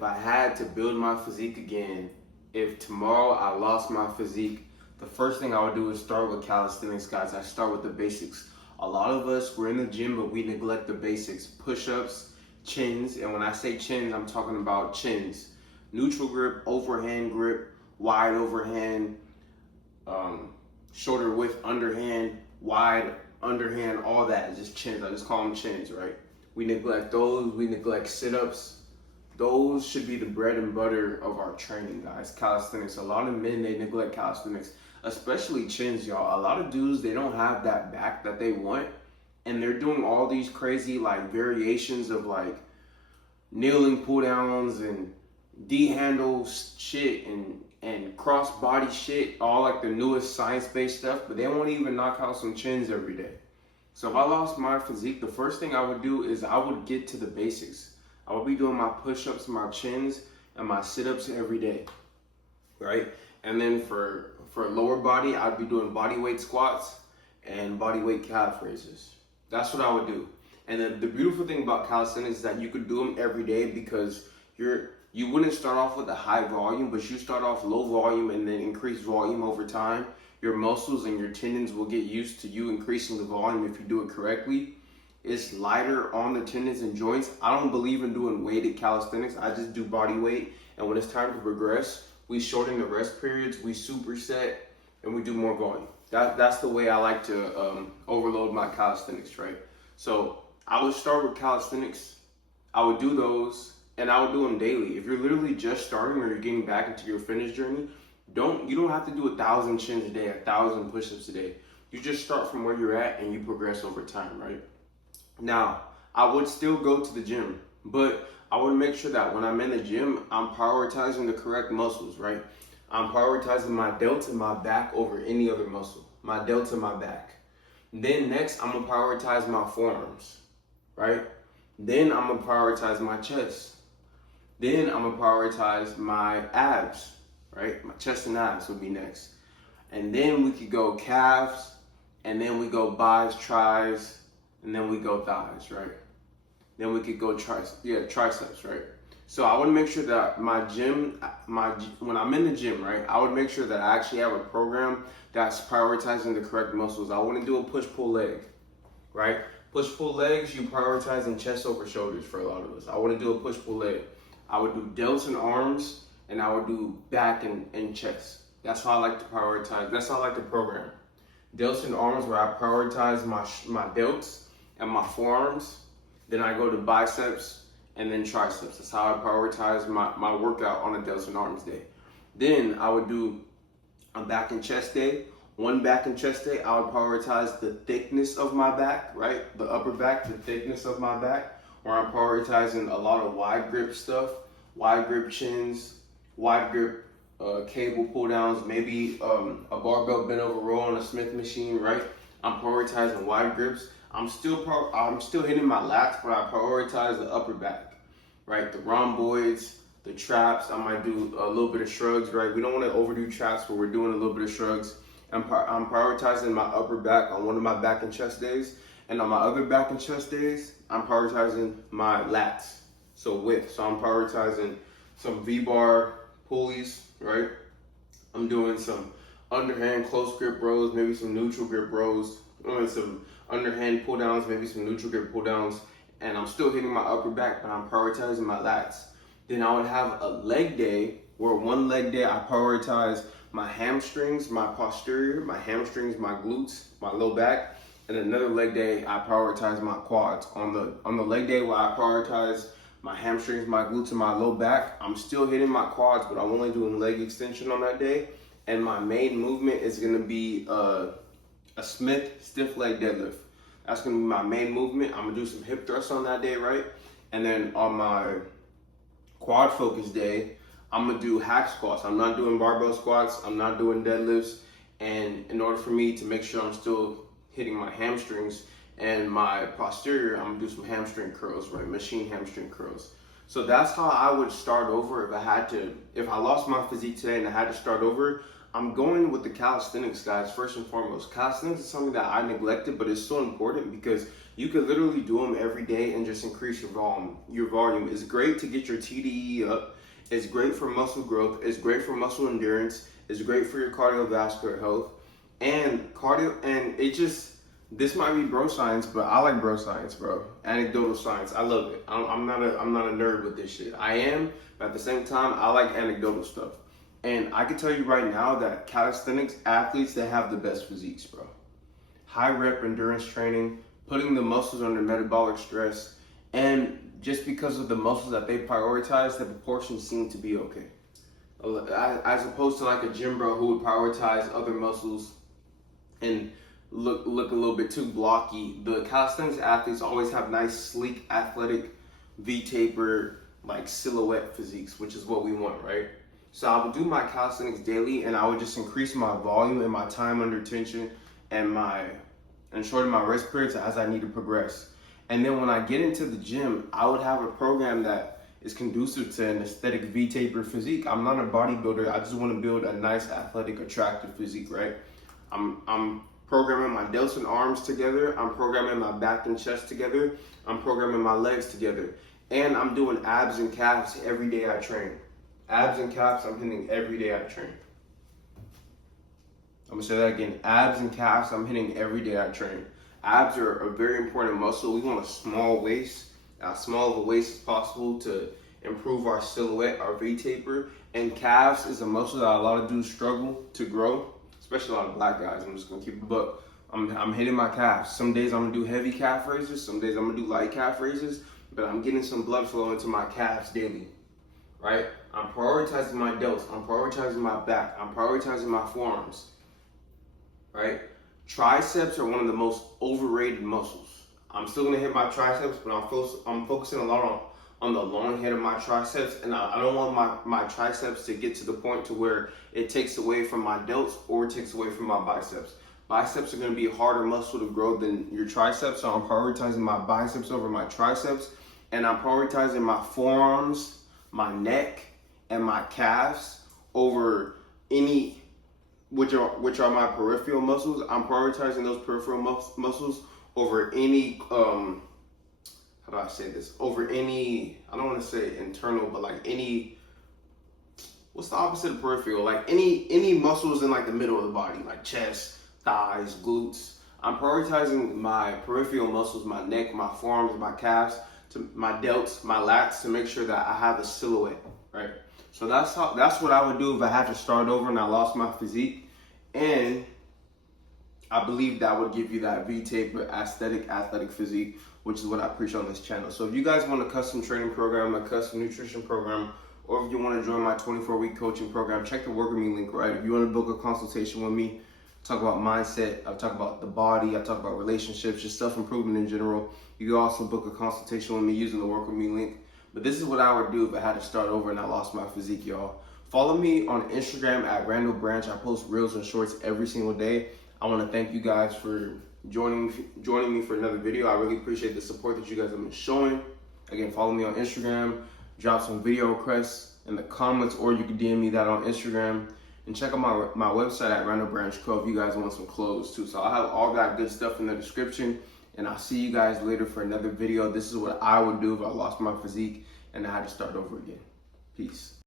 if I had to build my physique again, if tomorrow I lost my physique, the first thing I would do is start with calisthenics, guys. I start with the basics. A lot of us, we're in the gym, but we neglect the basics. Push-ups, chins, and when I say chins, I'm talking about chins. Neutral grip, overhand grip, wide overhand, shoulder width underhand, wide underhand, all that is just chins. I just call them chins, right? We neglect those. We neglect sit-ups. Those should be the bread and butter of our training, guys. Calisthenics. A lot of men, they neglect calisthenics, especially chins, y'all. A lot of dudes, they don't have that back that they want, and they're doing all these crazy like variations of like kneeling pull downs and D-handle shit and cross body shit, all like the newest science-based stuff, but they won't even knock out some chins every day. So if I lost my physique, the first thing I would do is I would get to the basics. I would be doing my push-ups, my chins, and my sit-ups every day, right? And then for lower body, I'd be doing body weight squats and body weight calf raises. That's what I would do. And the beautiful thing about calisthenics is that you could do them every day because you wouldn't start off with a high volume, but you start off low volume and then increase volume over time. Your muscles and your tendons will get used to you increasing the volume if you do it correctly. It's lighter on the tendons and joints. I don't believe in doing weighted calisthenics. I just do body weight. And when it's time to progress, we shorten the rest periods, we superset, and we do more volume. That's the way I like to overload my calisthenics, right? So I would start with calisthenics. I would do those, and I would do them daily. If you're literally just starting or you're getting back into your fitness journey, you don't have to do 1,000 chins a day, 1,000 push-ups a day. You just start from where you're at and you progress over time, right? Now, I would still go to the gym, but I would make sure that when I'm in the gym, I'm prioritizing the correct muscles, right? I'm prioritizing my delts and my back over any other muscle. My delts and my back. Then next, I'm gonna prioritize my forearms, right? Then I'm gonna prioritize my chest. Then I'm gonna prioritize my abs, right? My chest and abs would be next. And then we could go calves, and then we go bis, tris, and then we go thighs, right? Then we could go triceps, right? So I would make sure that when I'm in the gym, right, I would make sure that I actually have a program that's prioritizing the correct muscles. I wouldn't do a push-pull leg, right? Push-pull legs, you prioritizing chest over shoulders for a lot of us. I wouldn't do a push-pull leg. I would do delts and arms, and I would do back and chest. That's how I like to prioritize. That's how I like to program. Delts and arms, where I prioritize my delts and my forearms. Then I go to biceps and then triceps. That's how I prioritize my workout on a delts and arms day. Then I would do a back and chest day. One back and chest day, I would prioritize the thickness of my back, right? The upper back, the thickness of my back, where I'm prioritizing a lot of wide grip stuff, wide grip chins, wide grip cable pull downs, maybe a barbell bent over row on a Smith machine, right? I'm prioritizing wide grips. I'm still hitting my lats, but I prioritize the upper back, right? The rhomboids, the traps. I might do a little bit of shrugs, right? We don't want to overdo traps, but we're doing a little bit of shrugs. I'm prioritizing my upper back on one of my back and chest days, and on my other back and chest days, I'm prioritizing my lats, so width. So I'm prioritizing some V-bar pulleys, right? I'm doing some underhand close grip rows, maybe some neutral grip rows, some underhand pull downs, maybe some neutral grip pull downs, and I'm still hitting my upper back, but I'm prioritizing my lats. Then I would have a leg day where one leg day I prioritize my hamstrings, my posterior, my hamstrings, my glutes, my low back, and another leg day I prioritize my quads. On the leg day where I prioritize my hamstrings, my glutes, and my low back, I'm still hitting my quads, but I'm only doing leg extension on that day. And my main movement is gonna be a Smith stiff leg deadlift. That's gonna be my main movement. I'm gonna do some hip thrusts on that day, right? And then on my quad focus day, I'm gonna do hack squats. I'm not doing barbell squats. I'm not doing deadlifts. And in order for me to make sure I'm still hitting my hamstrings and my posterior, I'm gonna do some hamstring curls, right? Machine hamstring curls. So that's how I would start over if I lost my physique today and I had to start over. I'm going with the calisthenics, guys, first and foremost. Calisthenics is something that I neglected, but it's so important because You could literally do them every day and just increase your volume. It's great to get your TDE up. It's great for muscle growth. It's great for muscle endurance. It's great for your cardiovascular health. This might be bro science, but I like bro science, bro. Anecdotal science. I love it. I'm not a nerd with this shit. I am, but at the same time, I like anecdotal stuff. And I can tell you right now that calisthenics athletes, they have the best physiques, bro. High rep endurance training, putting the muscles under metabolic stress, and just because of the muscles that they prioritize, the proportions seem to be okay. As opposed to like a gym bro who would prioritize other muscles and look a little bit too blocky. The calisthenics athletes always have nice, sleek, athletic, V-taper, like silhouette physiques, which is what we want, right? So I would do my calisthenics daily, and I would just increase my volume and my time under tension and shorten my rest periods as I need to progress. And then when I get into the gym, I would have a program that is conducive to an aesthetic V-taper physique. I'm not a bodybuilder. I just want to build a nice, athletic, attractive physique, right? I'm programming my delts and arms together. I'm programming my back and chest together. I'm programming my legs together. And I'm doing abs and calves every day I train. Abs and calves, I'm hitting every day I train. I'm gonna say that again. Abs and calves, I'm hitting every day I train. Abs are a very important muscle. We want a small waist, as small of a waist as possible to improve our silhouette, our V-taper. And calves is a muscle that a lot of dudes struggle to grow, especially a lot of black guys. I'm just gonna keep it buck. I'm hitting my calves. Some days I'm gonna do heavy calf raises. Some days I'm gonna do light calf raises. But I'm getting some blood flow into my calves daily, right? I'm prioritizing my delts. I'm prioritizing my back. I'm prioritizing my forearms. Right? Triceps are one of the most overrated muscles. I'm still gonna hit my triceps, but I'm focusing a lot on the long head of my triceps, and I don't want my triceps to get to the point to where it takes away from my delts or it takes away from my biceps. Biceps are gonna be a harder muscle to grow than your triceps, so I'm prioritizing my biceps over my triceps, and I'm prioritizing my forearms, my neck, and my calves over any which are my peripheral muscles. I'm prioritizing those peripheral muscles over any how do I say this? Over any, I don't want to say internal, but like any, what's the opposite of peripheral? Like any muscles in like the middle of the body, like chest, thighs, glutes. I'm prioritizing my peripheral muscles, my neck, my forearms, my calves, to my delts, my lats, to make sure that I have a silhouette, right? So that's what I would do if I had to start over and I lost my physique. And I believe that would give you that V-taper athletic physique, which is what I preach on this channel. So if you guys want a custom training program, a custom nutrition program, or if you want to join my 24-week coaching program, check the Work With Me link, right? If you want to book a consultation with me, talk about mindset, I talk about the body, I talk about relationships, just self-improvement in general. You can also book a consultation with me using the Work With Me link. But this is what I would do if I had to start over and I lost my physique, y'all. Follow me on Instagram at Randall Branch. I post reels and shorts every single day. I want to thank you guys for joining me for another video. I really appreciate the support that you guys have been showing. Again, follow me on Instagram. Drop some video requests in the comments, or you can DM me that on Instagram. And check out my website at Randall Branch Co. if you guys want some clothes too. So I'll have all that good stuff in the description. And I'll see you guys later for another video. This is what I would do if I lost my physique and I had to start over again. Peace.